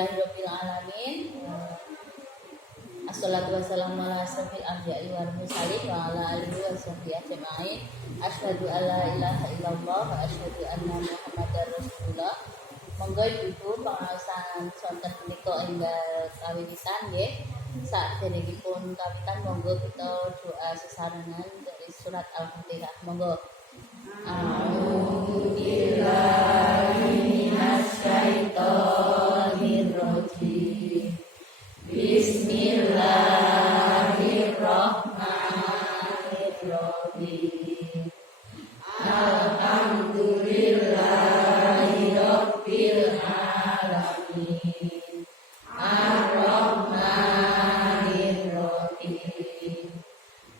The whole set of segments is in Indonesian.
Alhamdulillahirabbil alamin. Assalatu wassalamu ala asyrofil anbiya'i wal mursalin wa ala alihi washabbihi ajmain. Asyhadu alla ilaha illallah wa asyhadu anna Muhammadar Rasulullah. Monggo Ibu pengawasan sonten punika enggal kawiwitan nggih. Saderengipun kawitan monggo kita doa sesarengan dari surat Al-Fatihah. Monggo. A'udzu billahi minasy syaithanir rajim. Bismillahirrahmanirrahim. Alhamdulillahirabbil alamin. Ar-Rahmanirrahim.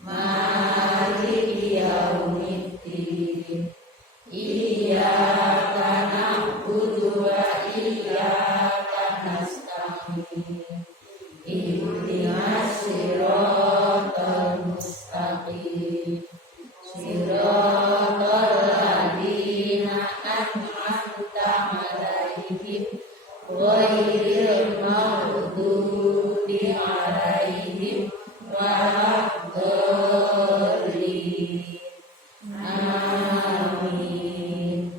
Maliki yaumiddin. Iyyaka na'budu wa iyyaka nasta'in. Ihdinas siratal mustaqim. Siratal ladzina an'amta 'alaihim ghairil maghdubi 'alaihim waladdallin. Amin.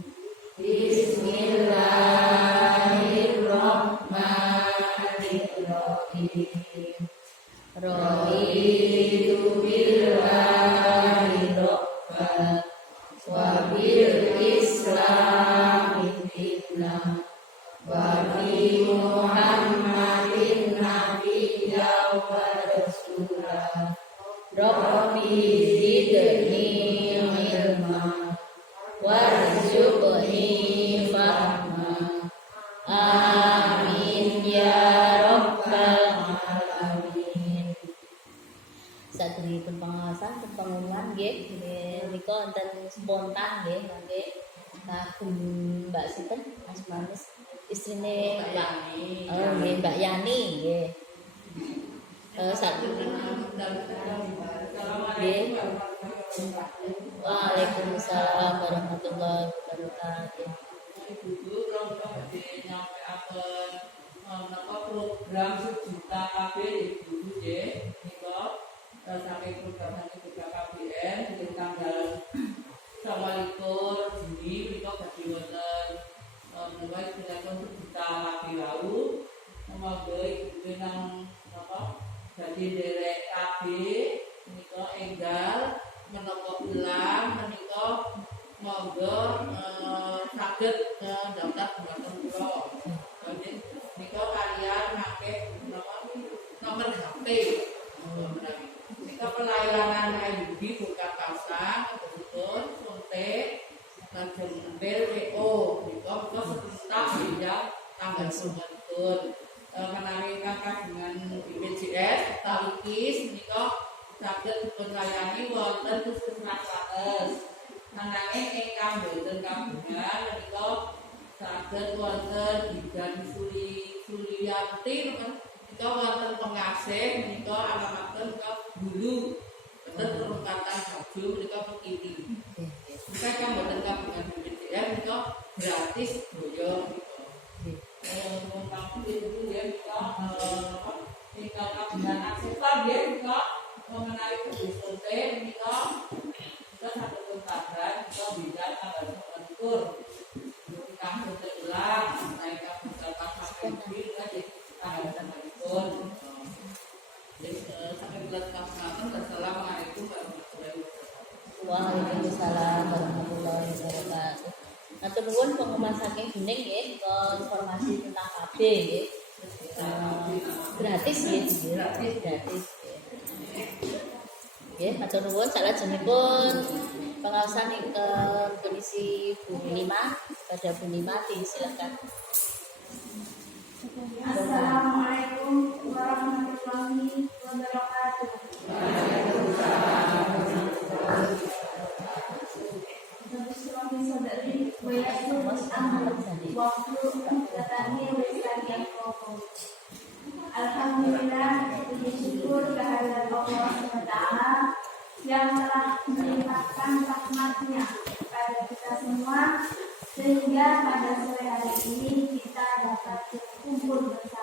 Bismillahirrahmanirrahim. Raditu billahi rabban wa bil islami dinan wa bi Muhammadin nabiyyan wa rasulan. Rabbi zidni ilma warzuqni fahma. Amin ya rabbal alamin. Saderengipun pengawasan pengumuman nggih menika wonten spontan nggih mangke kagem Mbak sinten Mas Manis istrine Mbak Yani. Oh nggih Mbak Yani nggih. Waalaikumsalam warahmatullahi wabarakatuh. Ibu kalau nyampeaken menapa program sejuta KB Ibu nggih nika saking program sejuta KBN di tanggal 29 Juni nika badhe wonten mulai dilakukan sejuta KB wau monggo Ibu nang napa dadi derek KB nika enggal menapa ulang menika monggo saged daftar dhumateng kula. Nika kalian make nomor HP. Nika pelayanan IUB buka pasang betul suntik lajeng nempel WO. Nika sebentar hingga tanggal 9 menawi kagungan BPJS Talikis nika saged dipunlayani wonten puskesmas Klates. Nanging ingkang boten kagungan menika saged wonten Bidan Suliyanti menika wonten Pengasih menika alamaken ke Bulu boten perempatan Baju menika Pekiti. Menika kang boten kagungan BPJS menika gratis boyo menika. Mumpung Ibu ya menika tinggal kagungan aksesor ya menika mengenai kebutuhan menika kita satu kontakan kita bisa tanggal 9 kami terulang naik kabupaten pasang kita di tanggal 9 jadi sampai bulan Kabupaten. Wassalamualaikum warahmatullahi wabarakatuh. Waalaikumsalam warahmatullahi wabarakatuh. Matur nuwun pengumuman saking Bening nggih informasi tentang KB nggih. Gratis nggih, gratis. Nggih, matur nuwun salajengipun pengawasan ke Komisi Bu Nima pada Bu Nima disilakan. Assalamualaikum warahmatullahi wabarakatuh. Saudari Alhamdulillah, puji syukur kehadirat Allah SWT yang telah melimpahkan rahmatnya kepada kita semua, sehingga pada sore hari ini kita dapat berkumpul bersama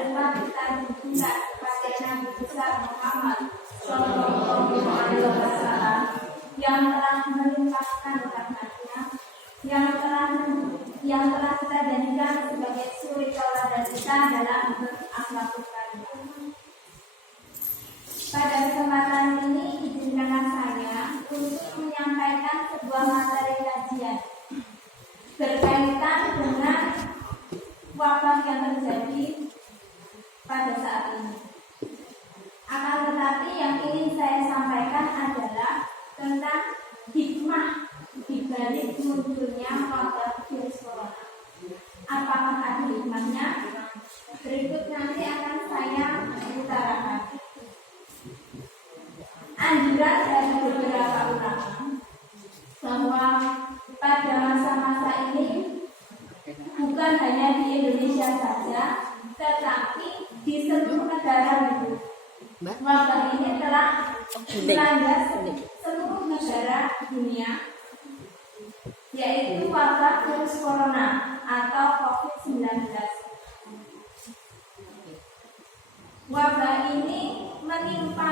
lupa kita juga kepada Nabi besar Muhammad Sallallahu Alaihi Wasallam yang telah melimpahkan rahmatnya, yang telah kita jadikan sebagai suri tauladan kita dalam berakhlakul karimah. Pada kesempatan ini izinkanlah saya untuk menyampaikan sebuah materi kajian berkaitan dengan wabah yang terjadi pada saat ini. Akan tetapi yang ingin saya sampaikan adalah tentang hikmah di balik munculnya wabah virus corona. Apakah ada hikmahnya? Berikut nanti akan saya utarakan. Anjuran dari beberapa ulama bahwa pada masa-masa ini bukan hanya di Indonesia saja, tetapi di seluruh negara itu wabah ini telah melanda seluruh negara dunia, yaitu wabah virus corona atau COVID-19. Wabah ini menimpa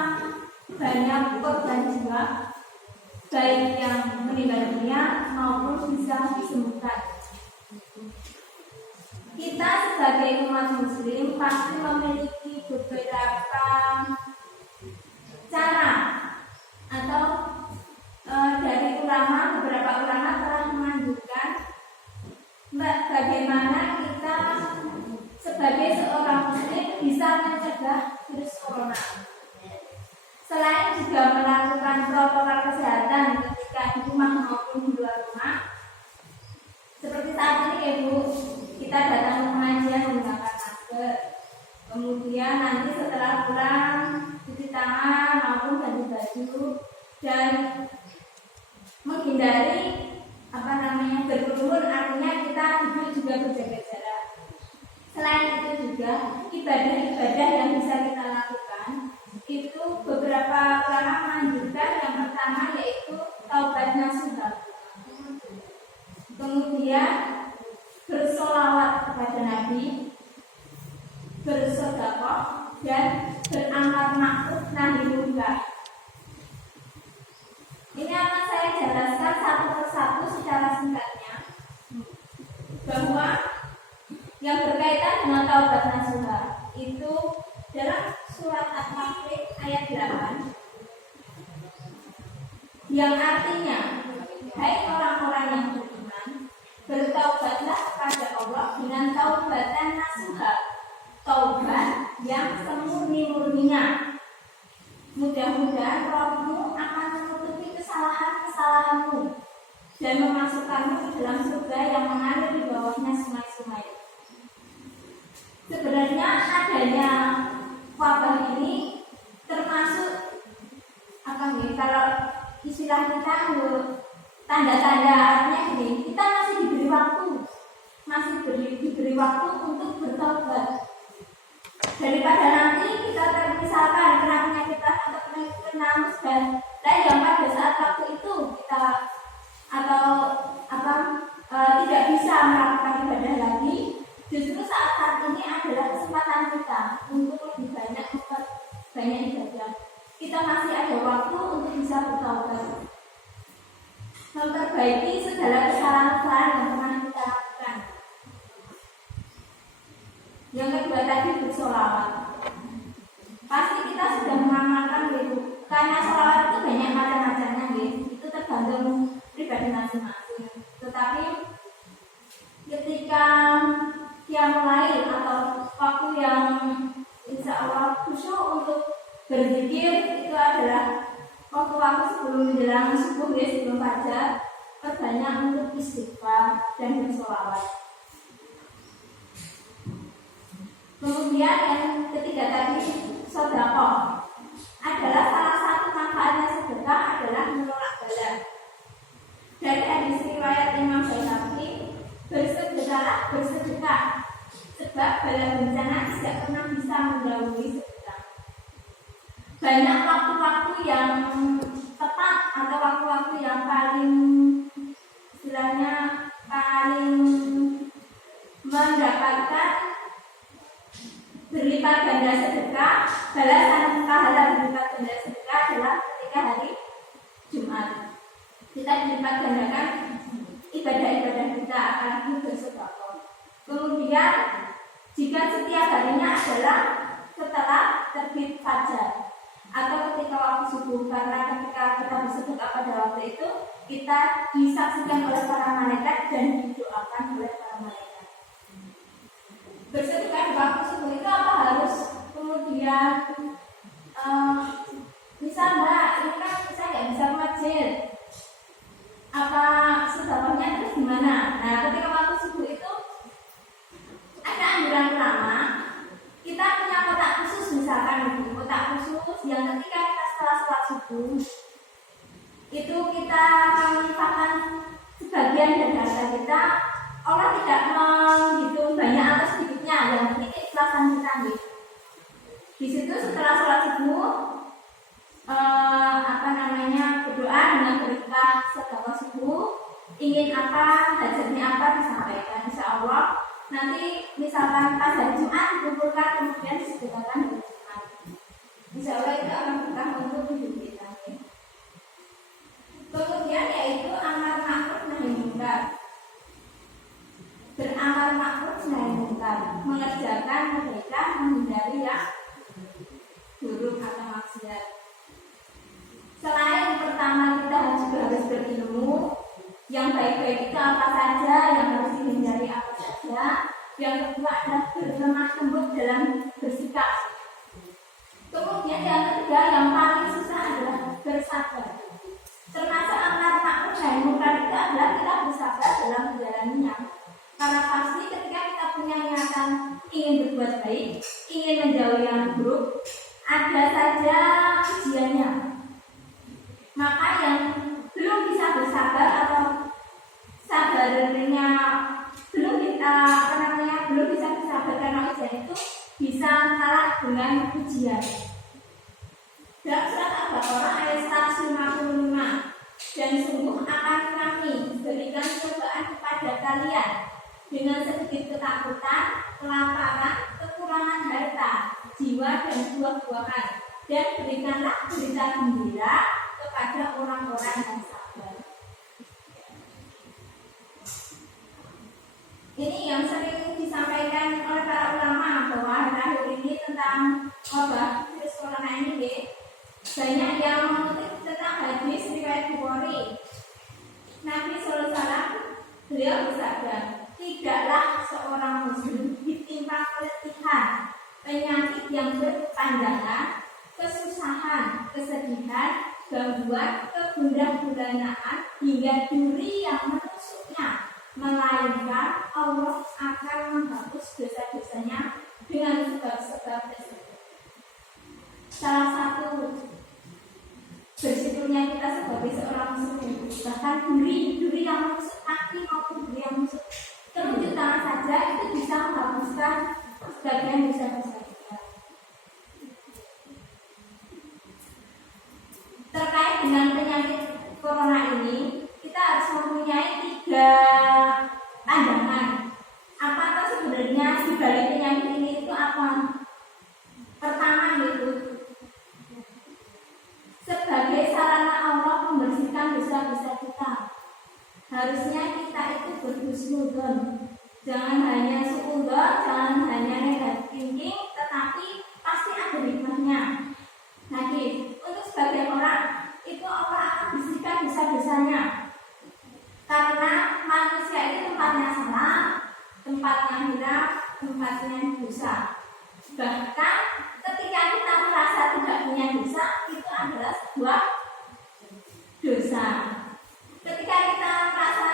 banyak korban jiwa, baik yang meninggal dunia maupun bisa disembuhkan. Kita sebagai umat muslim pasti memiliki beberapa cara atau dari beberapa ulama telah menganjurkan bagaimana kita sebagai seorang muslim bisa mencegah virus corona. Selain juga melakukan protokol kesehatan ketika di rumah maupun di luar rumah, seperti saat ini Ibu, kita datang ke pengajian menggunakan masker. Kemudian nanti setelah pulang cuci tangan maupun ganti baju dan menghindari berkerumun, artinya kita duduk juga berjaga jarak. Selain itu juga ibadah-ibadah yang bisa kita lakukan itu beberapa ulama menganjurkan. Yang pertama yaitu taubat nasuha, kemudian bersolawat kepada Nabi, bersedekah, dan beramar ma'ruf nahi munkar. Ini akan saya jelaskan satu persatu secara singkatnya, bahwa yang berkaitan dengan taubat nasuha itu dalam surat At-Takwir ayat 8, yang artinya, hai orang-orang yang beriman, bertaubatlah kepada Allah dengan taubatan nasuha, taubat yang semurni-murninya. Mudah-mudahan Rabbmu akan menutupi kesalahan-kesalahanmu dan memasukkanmu ke dalam surga yang mengalir di bawahnya sungai-sungai. Sebenarnya adanya wabah ini termasuk kalau istilah kita tanda-tanda, artinya gini, kita masih diberi waktu untuk bertobat, daripada nanti kita misalkan kena penyakit atau kena musibah yang pada saat waktu itu kita tidak bisa melakukan ibadah lagi. Justru saat ini adalah kesempatan kita untuk lebih banyak ibadah. Kita masih ada waktu untuk bisa bertaubat, memperbaiki segala kesalahan yang pernah kita lakukan. Yang kedua tadi bersolawat. Pasti kita sudah mengamalkan itu, karena solawat itu banyak macam-macamnya, itu tergantung pribadi masing-masing. Tetapi ketika yang lain atau waktu yang insya Allah khusyuk untuk berzikir, itu adalah waktu-waktu sebelum menjelang subuh, sebelum fajar, perbanyak untuk istighfar dan bersolawat. Kemudian yang ketiga tadi, sedekah. Adalah salah satu manfaatnya sedekah adalah menolak bala. Dari hadis riwayat Imam Baihaqi, bersedekah, sebab bala bencana tidak pernah bisa mendahului sedekah. Banyak waktu-waktu yang tepat atau waktu-waktu yang paling mendapatkan berlipat ganda sedekah, balasan pahala berlipat ganda sedekah adalah ketika hari Jumat. Kita dilipat gandakan ibadah-ibadah kita akan bersedekah. Kemudian jika setiap harinya adalah setelah terbit fajar atau ketika waktu subuh, karena ketika kita bersedekah pada waktu itu kita disaksikan oleh para malaikat dan didoakan oleh para malaikat. Bersedekah di waktu subuh itu apa harus kemudian misal mbak ini kan saya nggak bisa ke masjid, apa sedekahnya terus gimana? Nah ketika waktu subuh itu ada anjuran ulama, kita punya kotak khusus, misalkan kotak khusus yang ketika kita setelah sholat subuh itu kita menginfakkan sebagian dari harta kita. Allah tidak menghitung banyak atau sedikitnya, yang penting keikhlasan kita gitu. Di situ setelah sholat subuh berdoa dengan berkah sedekah subuh, ingin apa, hajatnya apa disampaikan. Insya Allah nanti misalkan pas hari Jumat dikumpulkan kemudian disedekahkan hari Jumat. Insya Allah itu akan berkah untuk hidup kita. Kemudian yaitu amar ma'ruf nahi munkar. Beramar ma'ruf nahi munkar, mengerjakan kebaikan, menghindari yang buruk atau maksiat. Selain pertama kita juga harus berilmu, yang baik-baik itu apa saja, yang harus dihindari apa saja. Yang kedua adalah berlemah lembut dalam bersikap. Kemudian yang ketiga yang paling susah adalah bersabar. Termasuk amar ma'ruf nahi munkar itu adalah kita bersabar dalam menjalaninya. Karena pasti ketika kita punya niatan ingin berbuat baik, ingin menjauhi yang buruk, ada saja ujiannya. Maka yang belum bisa bersabar atau sabarnya belum bisa bersabar karena ujian itu bisa kalah dengan ujian. Dalam surat Al-Baqarah ayat 155, dan sungguh akan kami berikan cobaan kepada kalian dengan sedikit ketakutan, kelaparan, kekurangan harta, jiwa dan buah-buahan, dan berikanlah berita gembira kepada orang-orang yang sabar. Ini yang sering disampaikan oleh para ulama bahwa akhir ini tentang wabah virus corona ini banyak yang mengutip tentang hadis riwayat Bukhari. Nabi sallallahu alaihi wasallam beliau bersabda, tidaklah seorang muslim ditimpa keletihan, penyakit yang berkepanjangan, kesusahan, kesedihan, gangguan, kegundah-gulanaan hingga duri yang menusuknya, melainkan Allah akan menghapus dosa-dosanya dengan sebab-sebab tersebut. Salah satu bersyukurnya kita sebagai seorang muslim, bahkan duri yang menusuk kaki maupun duri yang menusuk telunjuk tangan saja itu bisa menghapuskan sebagian dosa-dosa kita. Terkait dengan penyakit corona ini, kita harus mempunyai 3 pandangan. Apakah sebenarnya di balik penyakit ini itu apa? Pertama yaitu sebagai sarana Allah membersihkan dosa-dosa kita. Harusnya kita itu berhusnudzon. Jangan hanya suudzon, jangan hanya negatif thinking, tetapi pasti ada hikmahnya. Nah, untuk sebagian orang itu Allah akan bersihkan dosa-dosanya. Karena manusia itu tempatnya salah, tempatnya hilaf, tempatnya dosa. Bahkan ketika kita merasa tidak punya dosa, itu adalah sebuah dosa. Ketika kita merasa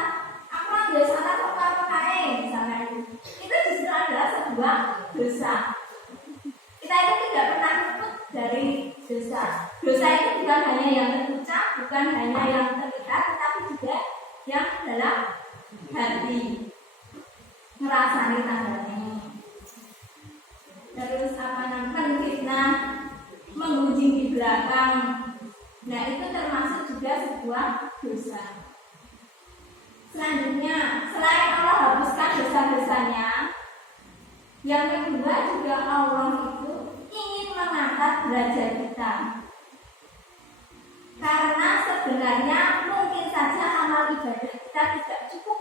aku ada salah apa-apa misalnya itu justru adalah sebuah dosa. Kita itu tidak pernah luput dari dosa. Dosa itu bukan hanya yang terucap, bukan hanya yang terlihat, tetapi juga yang dalam hati, ngerasani tandanya. Terus fitnah, mengunjing di belakang. Nah, itu termasuk juga sebuah dosa. Selanjutnya, selain Allah hapuskan dosa-dosanya, yang kedua juga Allah derajat kita. Karena sebenarnya mungkin saja amal ibadah kita tidak cukup.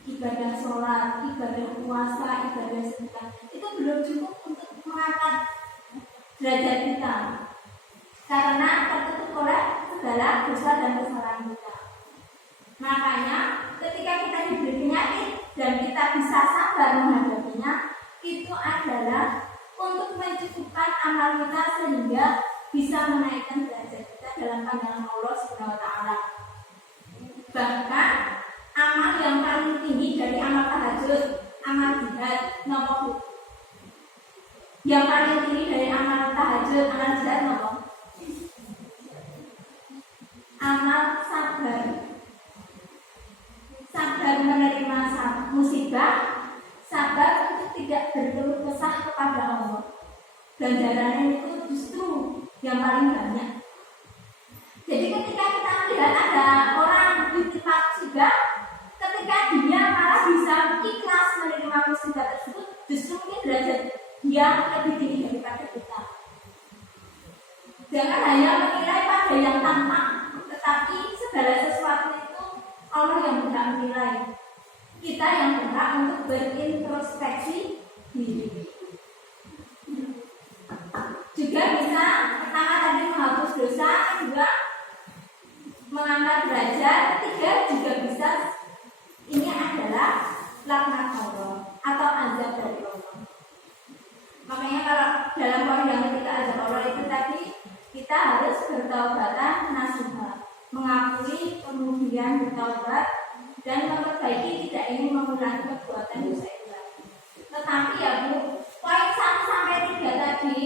Ibadah sholat, ibadah puasa, ibadah sedekah itu belum cukup untuk mengangkat derajat kita. Karena tertutup oleh segala dosa dan kesalahan kita. Makanya ketika kita diberi penyakit dan kita bisa sabar menghadapinya, itu adalah untuk mencukupkan amal kita sehingga bisa menaikkan derajat kita dalam pandangan Allah Subhanahu wa taala. Bahkan amal yang paling tinggi dari amal tahajud, amal jihad, nopo. Yang paling tinggi dari amal tahajud, amal jihad nopo? Amal sabar. Sabar menerima musibah, sabar untuk tidak berkeluh kesah kepada Allah. Ganjarannya itu justru yang paling banyak. Jadi ketika kita melihat ada orang ditimpa musibah, ketika dia malah bisa ikhlas menerima musibah tersebut, justru mungkin derajat dia lebih tinggi daripada kita. Jangan hanya menilai pada yang tampak, tetapi segala sesuatu itu Allah yang berhak menilai. Kita yang berhak untuk berintrospeksi diri. Juga bisa pertama tadi menghapus dosa, kedua mengangkat derajat, ketiga juga bisa ini adalah laknat Allah atau azab dari Allah. Makanya kalau dalam poin yang ketiga azab Allah itu tadi kita harus bertaubatan nasuha, mengakui kemudian bertaubat dan memperbaiki, tidak ingin mengulangi perbuatan dosa itu lagi. Tetapi ya Bu, poin 1 sampai 3 tadi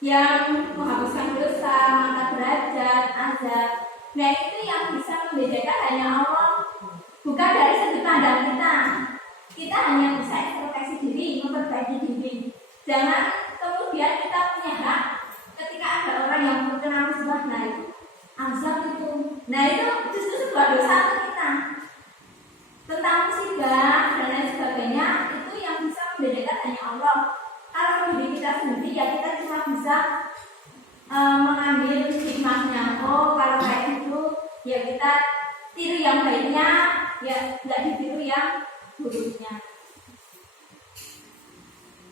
yang menghapuskan dosa, mengangkat derajat, azab, nah itu yang bisa membedakan hanya Allah, bukan dari sudut pandang kita. Kita hanya bisa introspeksi diri, memperbaiki diri. Jangan kemudian kita punya hak ketika ada orang yang terkena musibah, nah itu azab itu. Nah itu justru sebuah dosa untuk kita. Tentang musibah dan lain sebagainya itu yang bisa membedakan hanya Allah. Kalau diri kita sendiri ya kita cuma bisa mengambil hikmahnya. Oh kalau kayak gitu ya kita tiru yang baiknya, ya nggak ditiru yang buruknya.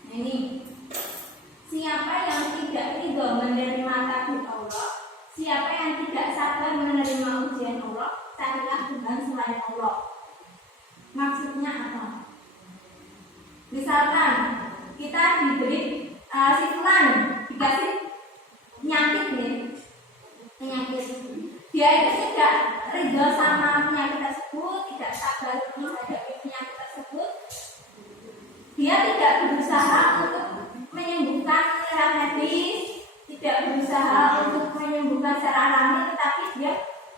Nah, ini siapa yang tidak ridho menerima takdir Allah, siapa yang tidak sabar menerima ujian Allah, carilah Tuhan selain Allah. Maksudnya apa? Misalkan kita diberi sifat, dikasih penyakit nih, penyakit. Dia itu tidak ridho sama penyakit tersebut, tidak sabar menghadapi penyakit tersebut. Dia tidak berusaha untuk menyembuhkan secara medis, tidak berusaha untuk menyembuhkan secara alami, tetapi dia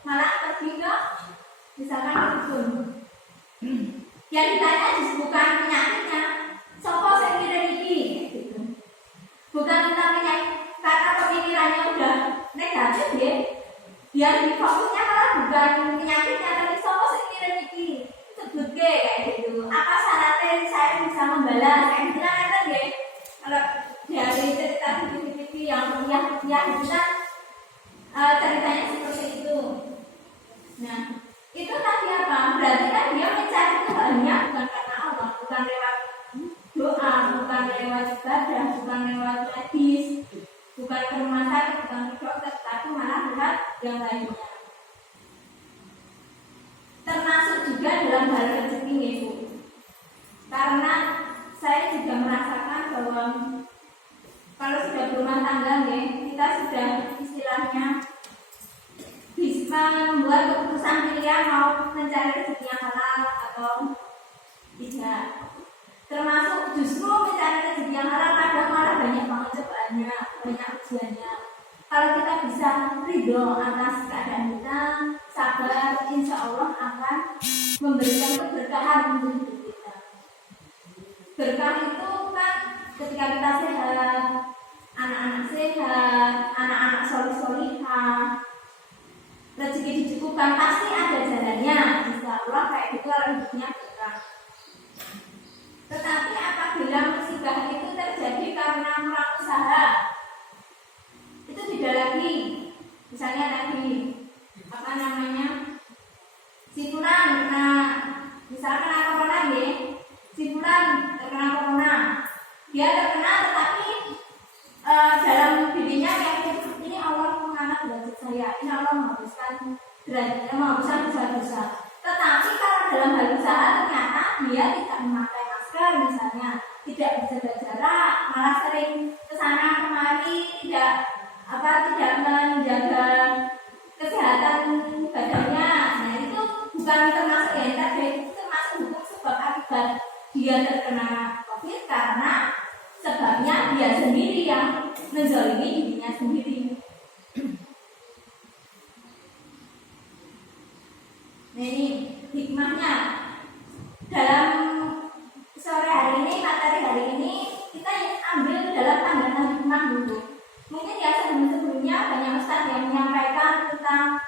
malah pergi ke misalkan dukun. Yang ditanya bukan penyakitnya, sopo saya kira iki, gitu. Bukan tentang penyakit, karena pemikirannya udah negatif ya. Yang difokusnya malah bukan penyakitnya, tapi sopo saya kira iki, sebut kayak gitu. Apa syaratnya saya bisa membalas? Kayak gitu kan ya. Kalau dari cerita TV yang kuliah itu kan ceritanya seperti itu. Nah, itu tadi apa? Berarti kan dia mencari Tuhannya bukan karena Allah, bukan lewat doa, bukan lewat ibadah, bukan lewat medis, bukan ke rumah sakit, bukan ke dokter, tapi malah lewat yang lainnya. Termasuk juga dalam hal rezeki nih Bu. Karena saya juga merasakan bahwa kalau sudah berumah tangga nih, kita sudah istilahnya bisa membuat keputusan pilihan mau mencari rezeki yang halal atau tidak. Termasuk justru mencari rezeki yang halal kadang malah banyak banget cobaannya, banyak ujiannya. Kalau kita bisa ridho atas keadaan kita, sabar, insya Allah akan memberikan keberkahan untuk hidup kita. Berkah itu kan ketika kita sehat, anak-anak sehat, anak-anak solih-solihah, rezeki dicukupkan, pasti ada jalannya. Insya Allah kayak gitu kalau hidupnya berkah. Tetapi apabila musibah itu terjadi karena melakukan usaha itu beda lagi. Misalnya tadi apa namanya, si fulan kena, misalnya kena corona ya, si fulan terkena corona, dia terkena tetapi dalam dirinya kayak ini Allah mengangkat derajat saya, ini Allah menghapuskan dosa-dosa. Tetapi kalau dalam hal usaha ternyata dia tidak memakai masker misalnya, tidak berjaga jarak, malah sering kesana kemari, tidak menjaga kesehatan badannya. Nah itu bukan termasuk yang tadi, itu termasuk hukum sebab akibat dia terkena COVID karena sebabnya dia sendiri yang menzalimi dirinya sendiri. Nah ini hikmahnya dalam sore hari ini, materi hari ini kita ambil dalam pandangan hikmah dulu. Mungkin ya sebelumnya banyak ustaz yang menyampaikan tentang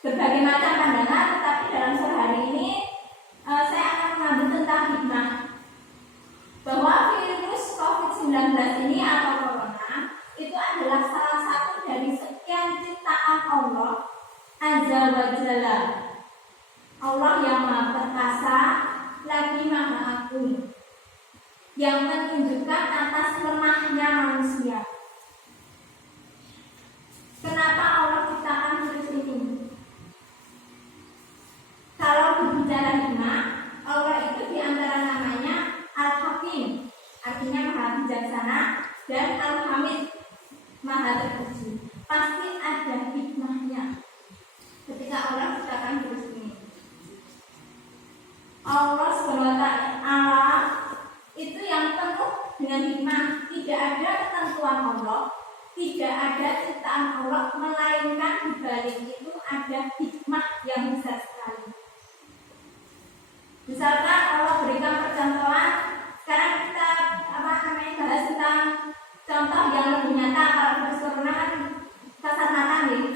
berbagai macam pandangan, tetapi dalam sore hari ini saya akan mengambil tentang hikmah bahwa virus COVID-19 ini atau corona itu adalah salah satu dari sekian ciptaan Allah Azza wa Jalla. Allah yang Maha Perkasa lagi Maha Agung, yang menunjukkan atas lemahnya manusia. Kenapa Allah ciptakan virus ini? Kalau berbicara hikmah, Allah itu diantara namanya Al-Hakim, artinya Maha Bijaksana, dan Al-Hamid, Maha Terpuji. Pasti ada hikmahnya ketika Allah ciptakan virus ini. Allah SWT itu yang penuh dengan hikmah. Tidak ada ketentuan Allah, tidak ada ciptaan Allah, melainkan di balik itu ada hikmah yang besar sekali. Misalkan Allah berikan percontohan, sekarang kita bahas tentang contoh yang lebih nyata. Kalau virus corona kan kasat mata nih,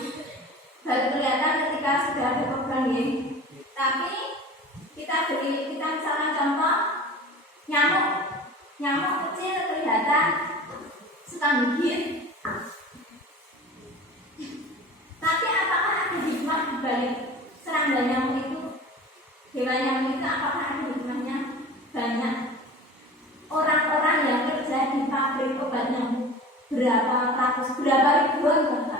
baru kelihatan ketika sudah ada program ini. Tapi kita misalkan contoh nyamuk kecil kelihatan suka gigit. Tapi apakah ada hikmah di balik serangga nyamuk itu? Hewan nyamuk itu apakah ada hikmahnya? Banyak. Orang-orang yang kerja di pabrik obat nyamuk berapa ribuan bahkan